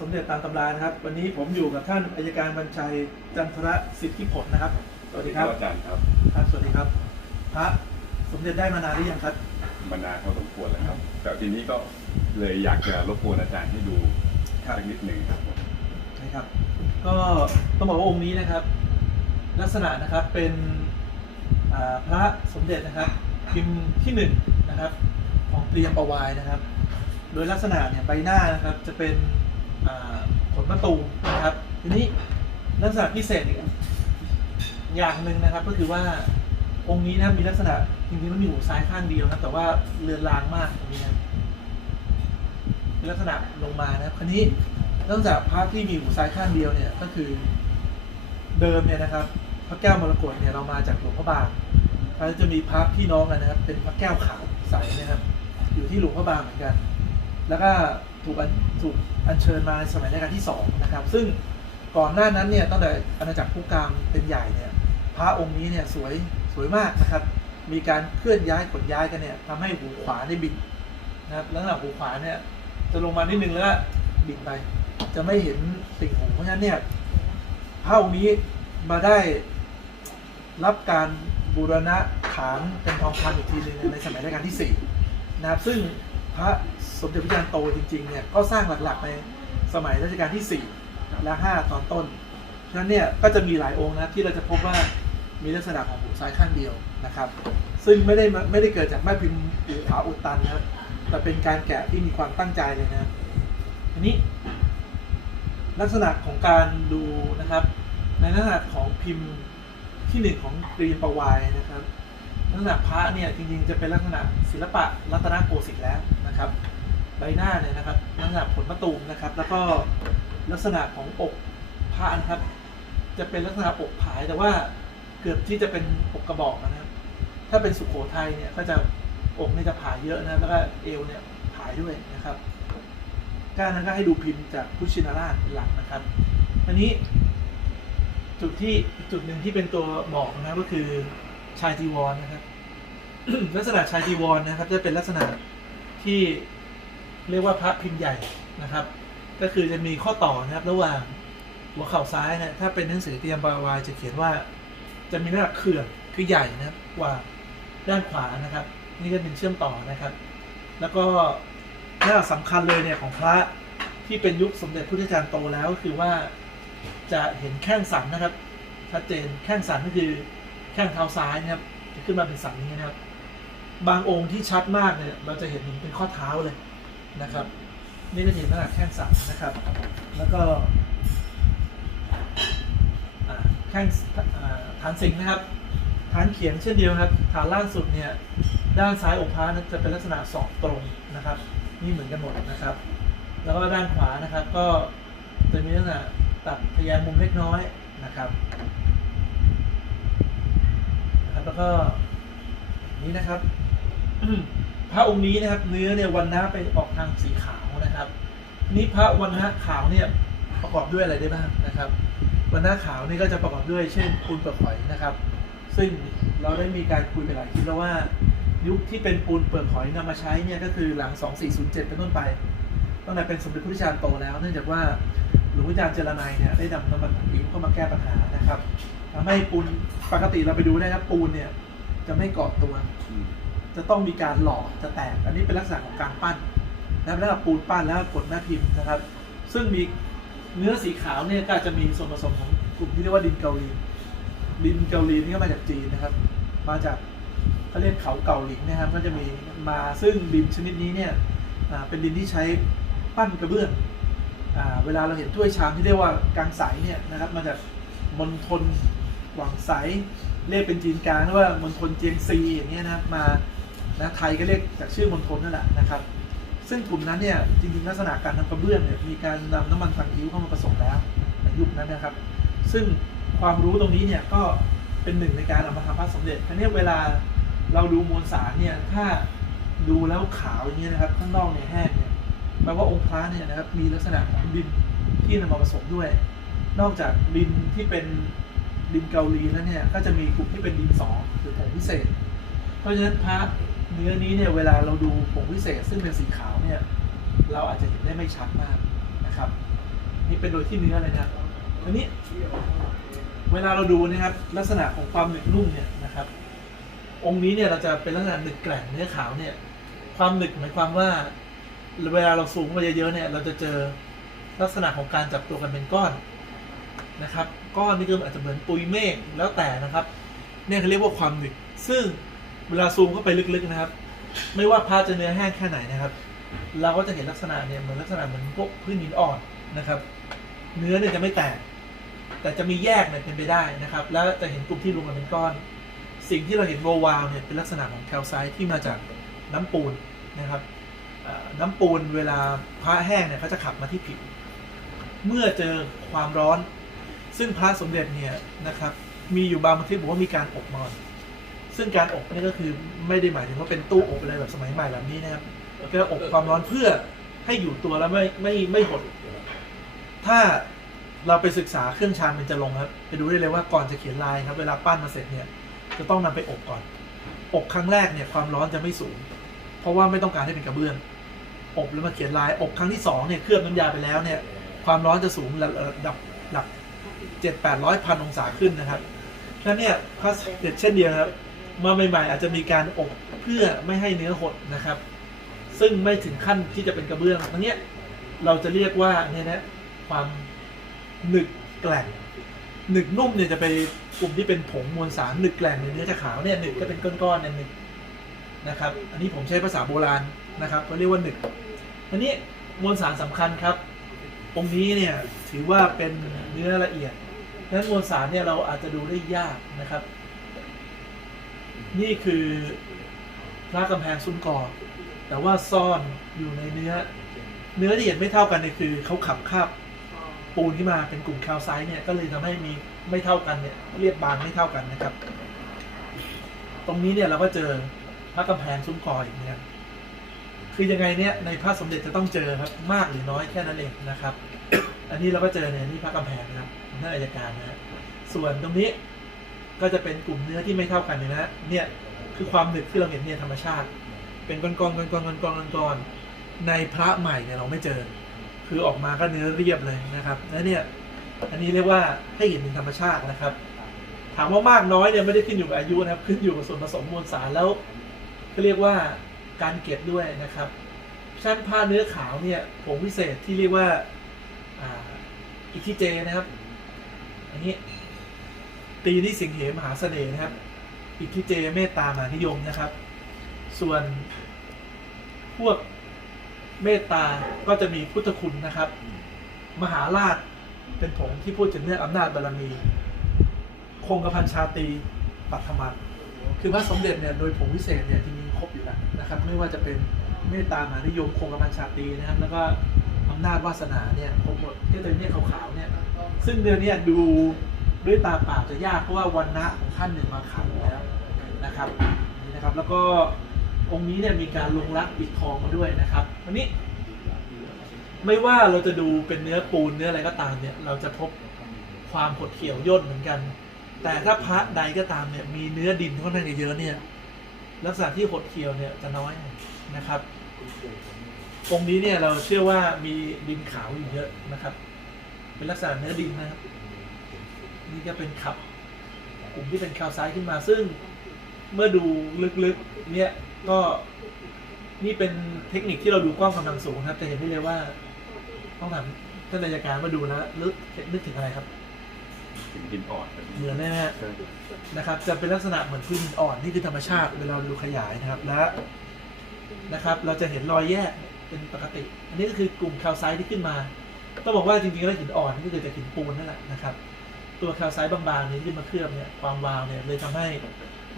สมเด็จตามตำรานะครับ วันนี้ผมอยู่กับท่านอายการบัญชัยจันทระสิทธิผลนะครับ สวัสดีครับอาจารย์ครับครับสวัสดีครับ พระสมเด็จได้มานานหรือยังครับมานานพอสมควรแล้วครับ แต่ทีนี้ก็เลยอยากจะรบกวนอาจารย์ให้ดูครับสักนิดหนึ่งครับผมนะครับ ก็ต้องบอกว่าองค์นี้นะครับ ลักษณะนะครับเป็นอ่าพระสมเด็จนะครับพิมพ์ที่หนึ่งนะครับ ของเตรียมประวายนะครับ โดยลักษณะเนี่ยใบหน้านะครับจะเป็น อ่าขนมะตูนะครับ ทีนี้ลักษณะพิเศษอีกอย่างหนึ่งนะครับ ก็คือว่าองค์นี้นะมีลักษณะจริงๆมันมีหูซ้ายข้างเดียวนะแต่ว่าเลือนลางมากตรงนี้นะเป็นลักษณะลงมานะครับคราวนี้นอกจากพระที่มีหูซ้ายข้างเดียวเนี่ยก็คือเดิมเนี่ยนะครับ พระแก้วมรกตเนี่ยเรามาจากหลวงพระบางเขาจะมีพระพี่น้องกันนะครับ เป็นพระแก้วขาวใสนะครับ อยู่ที่หลวงพระบางเหมือนกัน แล้วก็ ถูกอัญถูกอัญเชิญมาในสมัยรัชกาลที่สองนะครับ ซึ่งก่อนหน้านั้นเนี่ยตั้งแต่อาณาจักรพุกามเป็นใหญ่เนี่ยพระองค์นี้เนี่ยสวยสวยมากนะครับ มีการเคลื่อนย้ายขนย้ายกันเนี่ยทำให้หูขวาได้บิดนะครับแล้วหลังหูขวาเนี่ยจะลงมานิดนึงแล้วบิดไป จะไม่เห็นติ่งหูเพราะฉะนั้นเนี่ยพระองค์นี้มาได้รับการบูรณะฐานเป็นทองคำอีกทีหนึ่งในสมัยรัชกาลที่สี่นะครับซึ่งพระ สมเด็จพระจารย์โตจริงๆเนี่ยก็สร้างหลักๆในสมัยรัชกาลที่ 4 และ 5 ตอนต้นฉะนั้นเนี่ยก็จะมีหลายองค์นะที่เราจะพบว่ามีลักษณะของหูซ้ายข้างเดียวนะครับ ซึ่งไม่ได้มาไม่ได้เกิดจากแม่พิมพ์หูขวาอุดตันนะครับแต่เป็นการแกะที่มีความตั้งใจเลยนะทีนี้ ลักษณะของการดูนะครับ ในลักษณะของพิมพ์ที่หนึ่งของกรีนประวายนะครับลักษณะพระเนี่ยจริงๆจะเป็นลักษณะศิลปะรัตนโกสินทร์แล้วนะครับ ใบหน้าเนี่ยนะครับลักษณะผลมะตูมนะครับ แล้วก็ลักษณะของอกพระนะครับ จะเป็นลักษณะอกผายแต่ว่าเกือบที่จะเป็นอกกระบอกนะครับ ถ้าเป็นสุโขทัยเนี่ยก็จะอกเนี่ยจะผายเยอะนะแล้วก็เอวเนี่ยผายด้วยนะครับการนั้นก็ให้ดูพิมพ์จากพุชินราชเป็นหลักนะครับ อันนี้จุดที่จุดหนึ่งที่เป็นตัวบอกนะก็คือชายจีวรนนะครับ ลักษณะชายจีวรนะครับ จะเป็นลักษณะที่ เรียกว่าพระพิมพ์ใหญ่นะครับ ก็คือจะมีข้อต่อนะครับ ระหว่างหัวเข่าซ้ายนี่ยถ้าเป็นหนังสือเตรียมบาวายจะเขียนว่าจะมีระดับเขื่อนคือใหญ่นะครับกว่าด้านขวานะครับ นี่ก็เป็นเชื่อมต่อนะครับ แล้วก็หน้าสำคัญเลยเนี่ยของพระที่เป็นยุคสมเด็จพุทธจารย์โตแล้วก็คือว่าจะเห็นแข้งสันนะครับชัดเจนแข้งสันก็คือแข้งเท้าซ้ายนะครับจะขึ้นมาเป็นสันนี้นะครับ บางองค์ที่ชัดมากเนี่ยเราจะเห็นเป็นข้อเท้าเลย นะครับนี่ก็จะเห็นลักษณะแข้งสันนะครับ แล้วก็อ่าแข้งอ่าฐานสิงนะครับฐานเขียนเช่นเดียวครับ ฐานล่างสุดเนี่ยด้านซ้ายองค์พระนั้นจะเป็นลักษณะสองตรงนะครับนี่เหมือนกันหมดนะครับ แล้วก็ด้านขวานะครับก็จะมีลักษณะตัดทะแยงมุมเล็กน้อยนะครับนะครับ แล้วก็นี่นะครับ พระองค์นี้นะครับเนื้อเนี่ยวันนะไปออกทางสีขาวนะครับ นี่พระวันนะขาวเนี่ยประกอบด้วยอะไรได้บ้างนะครับ วันนะขาวนี่ก็จะประกอบด้วยเช่นปูนเปลือกหอยนะครับ ซึ่งเราได้มีการคุยไปหลายคลิปแล้วว่ายุคที่เป็นปูนเปลือกหอยนำมาใช้เนี่ยก็คือหลัง 2407 เป็นต้นไปตั้งแต่เป็นสมเด็จพระพุทธจารย์โตแล้ว เนื่องจากว่าหลวงพ่อจารย์เจรนัยเนี่ยได้นำน้ำมันผิวเข้ามาแก้ปัญหานะครับทำให้ปูนปกติเราไปดูได้ครับปูนเนี่ยจะไม่เกาะตัว จะต้องมีการหล่อจะแตก อันนี้เป็นลักษณะของการปั้นนะครับแล้วปูนปั้นแล้วก็กดแม่พิมพ์นะครับ ซึ่งมีเนื้อสีขาวเนี่ยก็จะมีส่วนผสมของกลุ่มที่เรียกว่าดินเกาหลีดินเกาหลีนี่ก็มาจากจีนนะครับ มาจากเขาเรียกเขาเกาหลิงนะครับ ก็จะมีมาซึ่งดินชนิดนี้เนี่ยเป็นดินที่ใช้ปั้นกระเบื้องอเวลาเราเห็นถ้วยชามที่เรียกว่ากังใสเนี่ยนะครับมาจากมณฑลหวังไสเรียกเป็นจีนกลางเรียกว่ามณฑลเจียงซีอย่างเงี้ยนะครับมา นะไทยก็เรียกจากชื่อมณฑลนั่นแหละนะครับ ซึ่งกลุ่มนั้นเนี่ยจริงๆลักษณะการทำกระเบื้องเนี่ยมีการนำน้ำมันฝังอิ้วเข้ามาผสมแล้วในยุคนั้นนะครับ ซึ่งความรู้ตรงนี้เนี่ยก็เป็นหนึ่งในการเอามาทำพระสมเด็จทีนี้เวลาเราดูมวลสารเนี่ยถ้าดูแล้วขาวอย่างเงี้ยนะครับข้างนอกเนี่ยแห้งเนี่ยแปลว่าองค์พระเนี่ยนะครับมีลักษณะของดินที่นำมาผสมด้วย นอกจากดินที่เป็นดินเกาหลีแล้วเนี่ยก็จะมีกลุ่มที่เป็นดินสอหรือผงพิเศษ เพราะฉะนั้นพระ เนื้อนี้เนี่ยเวลาเราดูผงพิเศษซึ่งเป็นสีขาวเนี่ยเราอาจจะเห็นได้ไม่ชัดมากนะครับ นี่เป็นโดยที่เนื้อเลยนะครับอันนี้เวลาเราดูนะครับลักษณะของความหนึบนุ่มเนี่ยนะครับ องค์นี้เนี่ยเราจะเป็นลักษณะหนึบแกร่งเนื้อขาวเนี่ยความหนึบหมายความว่า เวลาเราสูงมาเยอะๆเนี่ยเราจะเจอลักษณะของการจับตัวกันเป็นก้อนนะครับ ก้อนนี่ก็อาจจะเหมือนปุยเมฆแล้วแต่นะครับเนี่ยเขาเรียกว่าความหนึบซึ่ง เวลาซูมเข้าไปลึกๆนะครับ ไม่ว่าพาจะเนื้อแห้งแค่ไหนนะครับ เราก็จะเห็นลักษณะเนี่ยเหมือนลักษณะเหมือนพวกพืชหินอ่อนนะครับ เนื้อเนี่ยจะไม่แตก แต่จะมีแยกเนี่ยเป็นไปได้นะครับ แล้วจะเห็นกลุ่มที่รวมกันเป็นก้อน สิ่งที่เราเห็นโววาวเนี่ยเป็นลักษณะของแคลไซต์ที่มาจากน้ำปูนนะครับน้ำปูนเวลาพระแห้งเนี่ยเขาจะขับมาที่ผิวเมื่อเจอความร้อน ซึ่งพระสมเด็จเนี่ยนะครับ มีอยู่บางบันทึกบอกว่ามีการอบมาก่อน ซึ่งการอบนี่ก็คือไม่ได้หมายถึงว่าเป็นตู้อบอะไรแบบสมัยใหม่แบบนี้นะครับก็อบความร้อนเพื่อให้อยู่ตัวแล้วไม่ไม่ไม่หด ถ้าเราไปศึกษาเครื่องชานเป็นจะลงครับ ไปดูได้เลยว่าก่อนจะเขียนลายครับ เวลาปั้นมาเสร็จเนี่ย จะต้องนำไปอบก่อน อบครั้งแรกเนี่ยความร้อนจะไม่สูง เพราะว่าไม่ต้องการให้เป็นกระเบื้อง อบแล้วมาเขียนลาย อบครั้งที่สองเนี่ยเคลือบน้ำยาไปแล้วเนี่ย ความร้อนจะสูงระดับหลักเจ็ดแปดร้อยพันองศาขึ้นนะครับฉะนั้นเนี่ยพระเด็ดเช่นเดียวครับ มาใหม่ๆอาจจะมีการอบเพื่อไม่ให้เนื้อหดนะครับ ซึ่งไม่ถึงขั้นที่จะเป็นกระเบื้องอันเนี้เราจะเรียกว่าเนี่ยนะความหนึกแกล่งหนึกนุ่มเนี่ยจะไปกลุ่มที่เป็นผงมวลสารหนึกแกล่งในเนื้อจะขาวเนี่ยหนึกก็เป็นก้อนๆเนี่ยหนึกนะครับ อันนี้ผมใช้ภาษาโบราณนะครับเขาเรียกว่าหนึกอันนี้มวลสารสำคัญครับตรงนี้เนี่ยถือว่าเป็นเนื้อละเอียดดังนั้นมวลสารเนี่ยเราอาจจะดูได้ยากนะครับ นี่คือพระกำแพงซุ้มกอแต่ว่าซ่อนอยู่ในเนื้อ เนื้อที่เห็นไม่เท่ากันเนี่ยคือเขาขับคาบปูนที่มาเป็นกลุ่มแคลไซต์เนี่ยก็เลยทำให้มีไม่เท่ากันเนี่ยเรียบบางไม่เท่ากันนะครับ ตรงนี้เนี่ยเราก็เจอพระกำแพงซุ้มกออีกเนี่ยคือยังไงเนี่ยในพระสมเด็จจะต้องเจอครับมากหรือน้อยแค่นั้นเองนะครับ อันนี้เราก็เจอเนี่ยนี่พระกำแพงนะครับท่านอายการนะฮะส่วนตรงนี้ ก็จะเป็นกลุ่มเนื้อที่ไม่เท่ากันเนี่ยนะเนี่ยคือความหนึบที่เราเห็นเนี่ยธรรมชาติ เป็นก้อนๆก้อนๆก้อนๆก้อนๆก้อนๆในพระใหม่เนี่ยเราไม่เจอ คือออกมาก็เนื้อเรียบเลยนะครับและเนี่ยอันนี้เรียกว่าให้เห็นถึงธรรมชาตินะครับ ถามว่ามากน้อยเนี่ยไม่ได้ขึ้นอยู่กับอายุนะครับขึ้นอยู่กับส่วนผสมมวลสารแล้วก็เรียกว่าการเก็บด้วยนะครับชั้นผ้าเนื้อขาวเนี่ยผงพิเศษที่เรียกว่าอ่าอิทธิเจนะครับ อันนี้ ตีที่สิงเหมหาเสน่ห์นะครับ อิทธิเจเมตตามหานิยมนะครับ ส่วนพวกเมตตาก็จะมีพุทธคุณนะครับ มหาราชเป็นผงที่พูดถึงเรื่องอำนาจบารมี คงกระพันชาตรีปัตถมันคือพระสมเด็จเนี่ยโดยผงวิเศษเนี่ยจริงๆครบอยู่แล้วนะครับ ไม่ว่าจะเป็นเมตตามหานิยมคงกระพันชาตรีนะครับ แล้วก็อำนาจวาสนาเนี่ยครบหมดที่เป็นเนี่ยขาวๆเนี่ยซึ่งเดือนนี้ดู ด้วยตาเปล่าจะยากเพราะว่าวันนะของท่านเนี่ยมาขังแล้วนะครับนี่นะครับ แล้วก็องค์นี้เนี่ยมีการลงรักปิดทองมาด้วยนะครับวันนี้ ไม่ว่าเราจะดูเป็นเนื้อปูนเนื้ออะไรก็ตามเนี่ย เราจะพบความหดเขียวย่นเหมือนกัน แต่ถ้าพระใดก็ตามเนี่ย มีเนื้อดินค่อนข้างจะเยอะเนี่ย ลักษณะที่หดเขียวเนี่ยจะน้อยนะครับองค์นี้เนี่ยเราเชื่อว่ามีดินขาวอยู่เยอะนะครับ เป็นลักษณะเนื้อดินนะครับ นี่ก็เป็นขับกลุ่มที่เป็นคาวไซด์ขึ้นมาซึ่งเมื่อดูลึกๆเนี่ยก็นี่เป็นเทคนิคที่เราดูกล้องกำลังสูงครับจะเห็นได้เลยว่าต้องถามท่านนายการมาดูแล้วลึกนึกถึงอะไรครับ ถึงกินอ่อนเหมือนนะฮะใช่นะครับ จะเป็นลักษณะเหมือนพื้นหินอ่อนนี่คือธรรมชาติเวลาเราดูขยายนะครับและนะครับ เราจะเห็นรอยแยกเป็นปกติ อันนี้ก็คือกลุ่มแคลไซต์ที่ขึ้นมาต้องบอกว่าจริงๆแล้วหินอ่อนนี่ก็คือจากหินปูนนั่นแหละนะครับ ตัวแคลไซต์บางๆนี้ที่มาเคลือบเนี่ยความวาวเนี่ยเลยทำให้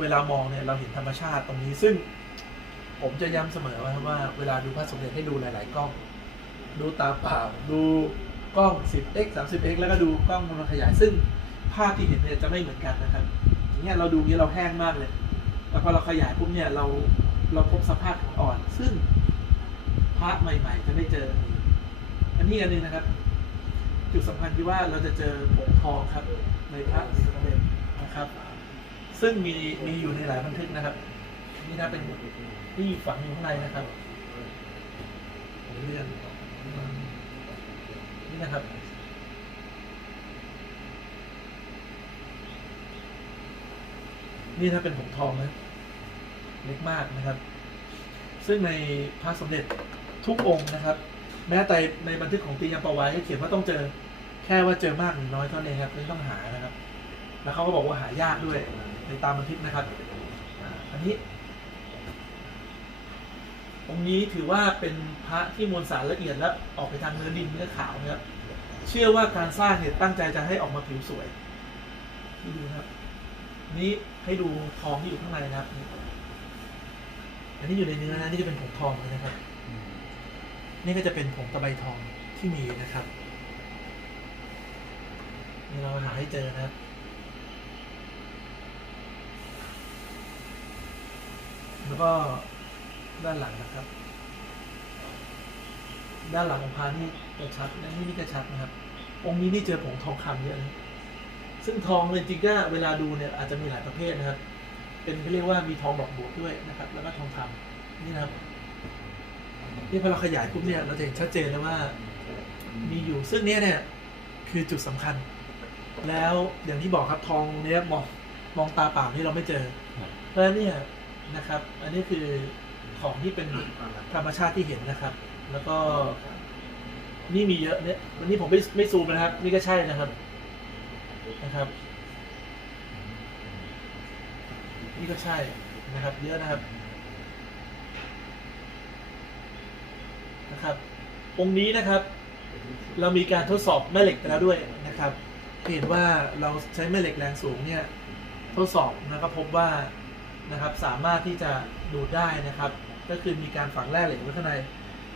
เวลามองเนี่ยเราเห็นธรรมชาติตรงนี้ซึ่ง ผมจะย้ำเสมอว่าว่าเวลาดูพระสมเด็จให้ดูหลาย ๆ กล้อง ดูตาเปล่าดูกล้อง 10x 30x แล้วก็ดูกล้องมันขยาย ซึ่งภาพที่เห็นเนี่ยจะไม่เหมือนกันนะครับอย่างเงี้ยเราดูเงี้ยเราแห้งมากเลย แล้วพอเราขยายปุ๊บเนี่ยเราเราพบสภาพอ่อน ซึ่งพระใหม่ ๆ จะไม่เจอ อันนี้อันหนึงนะครับ จุดสำคัญที่ว่าเราจะเจอผงทองครับในพระสิเป็นนะครับ ซึ่งมีมีอยู่ในหลายบันทึกนะครับ นี่นะเป็นที่ฝังอยู่ข้างในนะครับเรียนนี่นะครับนี่ถ้าเป็นผงทองนะเล็กมากนะครับ ซึ่งในพระสมเด็จทุกองค์นะครับ แม้แต่ในบันทึกของตียามประว้เขียนว่าต้องเจอ ค่ว่าเจอมากหรือน้อยเท่านั้นเองครับไม่ต้องหานะครับ แล้วเขาก็บอกว่าหายากด้วยในตามบันทึกนะครับอันนี้องค์นี้ถือว่าเป็นพระที่มวลสารละเอียดและออกไปทางเนื้อดินเนื้อขาวนะครับเชื่อว่าการสร้างเนี่ยตั้งใจจะให้ออกมาผิวสวยนี่ดูนะครับ นี่ให้ดูทองที่อยู่ข้างในนะครับ อันนี้อยู่ในเนื้อนะนี่จะเป็นผงทองเลยนะครับ นี่ก็จะเป็นผงตะไบทองที่มีนะครับ นี่เราหาให้เจอนะครับแล้วก็ด้านหลังนะครับ ด้านหลังของพานี่จะชัดและนี่นี่ก็ชัดนะครับ องค์นี้นี่เจอผงทองคำเยอะนะซึ่งทองเลยจริงก็เวลาดูเนี่ยอาจจะมีหลายประเภทนะครับ เป็นเขาเรียกว่ามีทองดอกบวกด้วยนะครับ แล้วก็ทองคำนี่นะครับนี่พอเราขยายปุ๊บเนี่ยเราจะเห็นชัดเจนแล้วว่า มีอยู่ซึ่งเนี้ยเนี่ยคือจุดสำคัญ แล้วอย่างที่บอกครับทองเนี้ยมองมองตาเปล่านี่เราไม่เจอ เพราะฉะนั้นเนี่ยนะครับ อันนี้คือของที่เป็นธรรมชาติที่เห็นนะครับ แล้วก็นี่มีเยอะเนี่ยวันนี้ผมไม่ไม่ซูมนะครับ นี่ก็ใช่นะครับนะครับ นี่ก็ใช่นะครับ เยอะนะครับนะครับองค์นี้นะครับ เรามีการทดสอบแม่เหล็กไปแล้วด้วยนะครับ เห็นว่าเราใช้แม่เหล็กแรงสูงเนี่ยทดสอบนะครับพบว่านะครับสามารถที่จะดูดได้นะครับ ก็คือมีการฝังแร่เหล็กไว้ข้างใน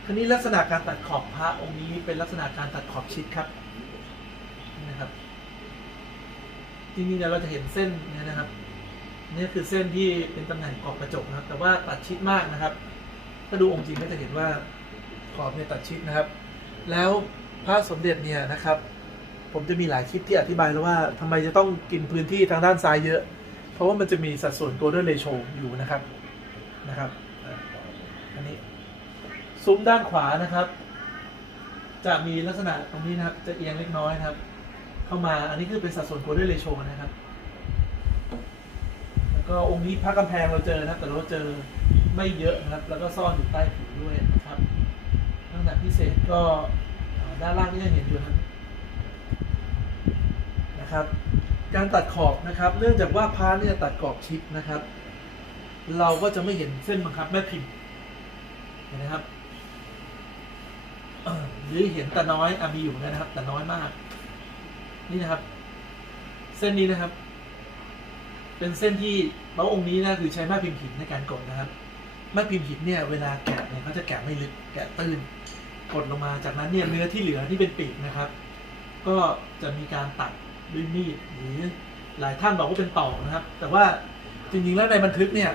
คราวนี้ลักษณะการตัดขอบพระองค์นี้เป็นลักษณะการตัดขอบชิดครับนะครับจริงๆเนี่ยเราจะเห็นเส้นเนี่ยนะครับนี่คือเส้นที่เป็นตำแหน่งขอบกระจกนะครับ แต่ว่าตัดชิดมากนะครับ ถ้าดูองค์จริงก็จะเห็นว่าขอบเนี่ยตัดชิดนะครับ แล้วพระสมเด็จเนี่ยนะครับ ผมจะมีหลายคลิปที่อธิบายแล้วว่าทำไมจะต้องกินพื้นที่ทางด้านซ้ายเยอะ เพราะว่ามันจะมีสัดส่วน golden ratio อยู่นะครับนะครับอันนี้ซุ้มด้านขวานะครับ จะมีลักษณะตรงนี้นะครับ จะเอียงเล็กน้อยนะครับ เข้ามาอันนี้คือเป็นสัดส่วน golden ratio นะครับ แล้วก็องค์นี้พระกำแพงเราเจอนะครับ แต่เราเจอไม่เยอะนะครับ แล้วก็ซ่อนอยู่ใต้ผิวด้วยนะครับลักษณะพิเศษก็ด้านล่างก็ยังเห็นอยู่นะครับ นะครับ การตัดขอบนะครับ เนื่องจากว่าพาร์ทเนี่ยตัดขอบชิดนะครับ เราก็จะไม่เห็นเส้นบังคับแม่พิมพ์เห็นไหมครับหรือเห็นแต่น้อยอมีอยู่นะครับ แต่น้อยมาก นี่นะครับ เส้นนี้นะครับ เป็นเส้นที่แล้วองค์นี้นะคือใช้แม่พิมพ์หินในการกดนะครับแม่พิมพ์หินเนี่ยเวลาแกะเนี่ยเขาจะแกะไม่ลึกแกะตื้นกดลงมาจากนั้นเนี่ยเนื้อที่เหลือที่เป็นปีกนะครับ ก็จะมีการตัด ด้วยมีดหรือหลายท่านบอกว่าเป็นตอกนะครับ แต่ว่าจริงๆแล้วในบันทึกเนี่ย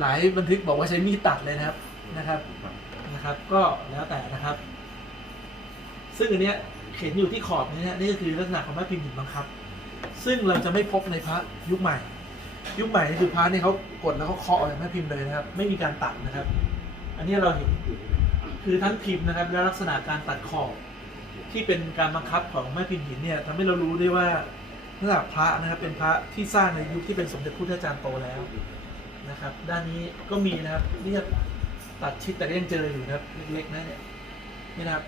หลายบันทึกบอกว่าใช้มีดตัดเลยนะครับนะครับนะครับ ก็แล้วแต่นะครับ ซึ่งอันเนี้ยเข็นอยู่ที่ขอบนี้นะนี่ก็คือลักษณะของแม่พิมพ์หินบังคับ ซึ่งเราจะไม่พบในพระยุคใหม่ ยุคใหม่นี่คือพระนี่เขากดแล้วเขาเคาะเลยแม่พิมพ์เลยนะครับ ไม่มีการตัดนะครับ อันนี้เราเห็นคือทั้งพิมพ์นะครับ และลักษณะการตัดขอบ ที่เป็นการบังคับของแม่พิมพ์หินเนี่ยทำให้เรารู้ได้ว่าระดับพระนะครับเป็นพระที่สร้างในยุคที่เป็นสมเด็จพุทธจารย์โตแล้วนะครับ ด้านนี้ก็มีนะครับนี่จะตัดชิดแต่ก็ยังเจออยู่นะครับเล็กๆนะเนี่ยนี่นะครับ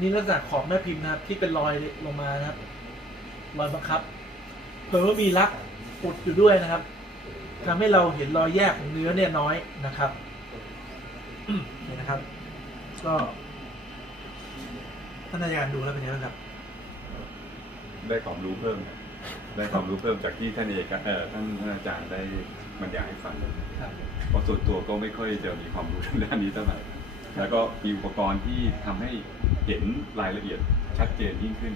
นี่ลักษณะขอบแม่พิมพ์นะครับที่เป็นรอยลงมานะครับรอยบังคับ เพิ่มว่ามีลักอุดอยู่ด้วยนะครับทำให้เราเห็นรอยแยกของเนื้อเนี่ยน้อยนะครับนี่นะครับ ก็ ท่านอาจารย์ดูแล้วเป็นยังไงบ้างครับ ได้ความรู้เพิ่ม ได้ความรู้เพิ่มจากที่ท่านเอกเอ่อท่านท่านอาจารย์ได้บรรยายให้ฟังครับ เพราะส่วนตัวก็ไม่ค่อยจะมีความรู้ทางด้านนี้เท่าไหร่แล้วก็มีอุปกรณ์ที่ทำให้เห็นรายละเอียดชัดเจนยิ่งขึ้น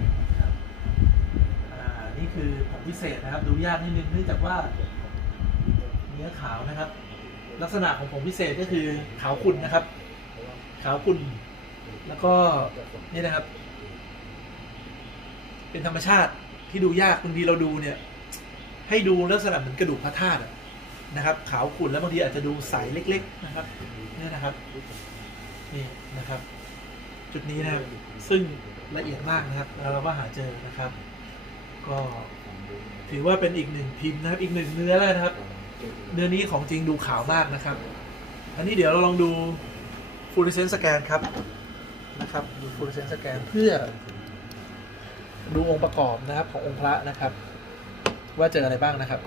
อ่า นี่คือผมพิเศษนะครับ ดูยากนิดนึงเนื่องจากว่า เนื้อขาวนะครับ ลักษณะของผมพิเศษก็คือขาวขุ่นนะครับ ขาวขุ่น แล้วก็นี่นะครับ เป็นธรรมชาติที่ดูยากบางทีเราดูเนี่ย ให้ดูลักษณะเหมือนกระดูกพระธาตุนะครับ ขาวขุ่นแล้วบางทีอาจจะดูใสเล็ก ๆ นะครับนี่นะครับนี่นะครับ จุดนี้นะครับ ซึ่งละเอียดมากนะครับแล้วเราก็หาเจอนะครับ ก็ถือว่าเป็นอีกหนึ่งพิมพ์นะครับ อีกหนึ่งเนื้อแล้วนะครับ เนื้อนี้ของจริงดูขาวมากนะครับ อันนี้เดี๋ยวเราลองดูฟูริเซนสแกนครับ นะครับดูฟูริเซนสแกนเพื่อ ดูองค์ประกอบนะครับขององค์พระนะครับ ว่าเจออะไรบ้างนะครับ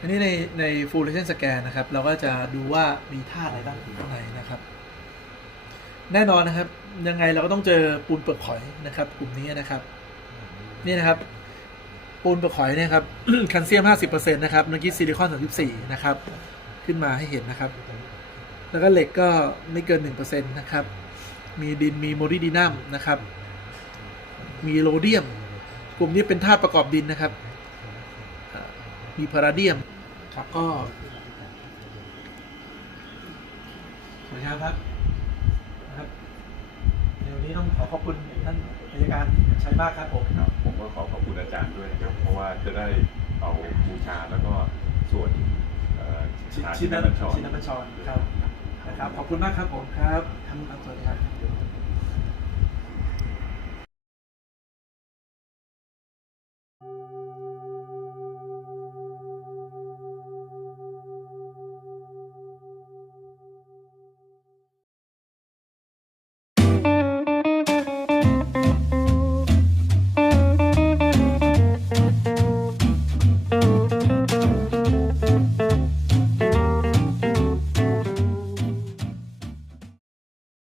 อันนี้ในใน full resolution scan นะครับ เราก็จะดูว่ามีธาตุอะไรบ้างอยู่ข้างในนะครับ แน่นอนนะครับ ยังไงเราก็ต้องเจอปูนเปลือกหอยนะครับ กลุ่มนี้นะครับ นี่นะครับ ปูนปลือกหอยเนี่ยครับ แคลเซียม 50%นะครับเมื่อกี้ซิลิคอน 34 นะครับ ขึ้นมาให้เห็นนะครับ แล้วก็เหล็กก็ไม่เกิน 1%นะครับ มีดินมีโมลิดีนัมนะครับ มีโรเดียม กลุ่มนี้เป็นธาตุประกอบดินนะครับ มีพาราเดียมครับก็สวยงามครับนะครับในวันนี้ต้องขอขอบคุณท่านอัยการชัยมากครับผมครับ ผมก็ขอขอบคุณอาจารย์ด้วยนะครับ เพราะว่าจะได้เอาบูชาแล้วก็ส่วนเอ่อชินหาชินบัญชรชินบัญชรครับนะครับ ขอบคุณมากครับผมครับท่านผู้ชมสวัสดีครับ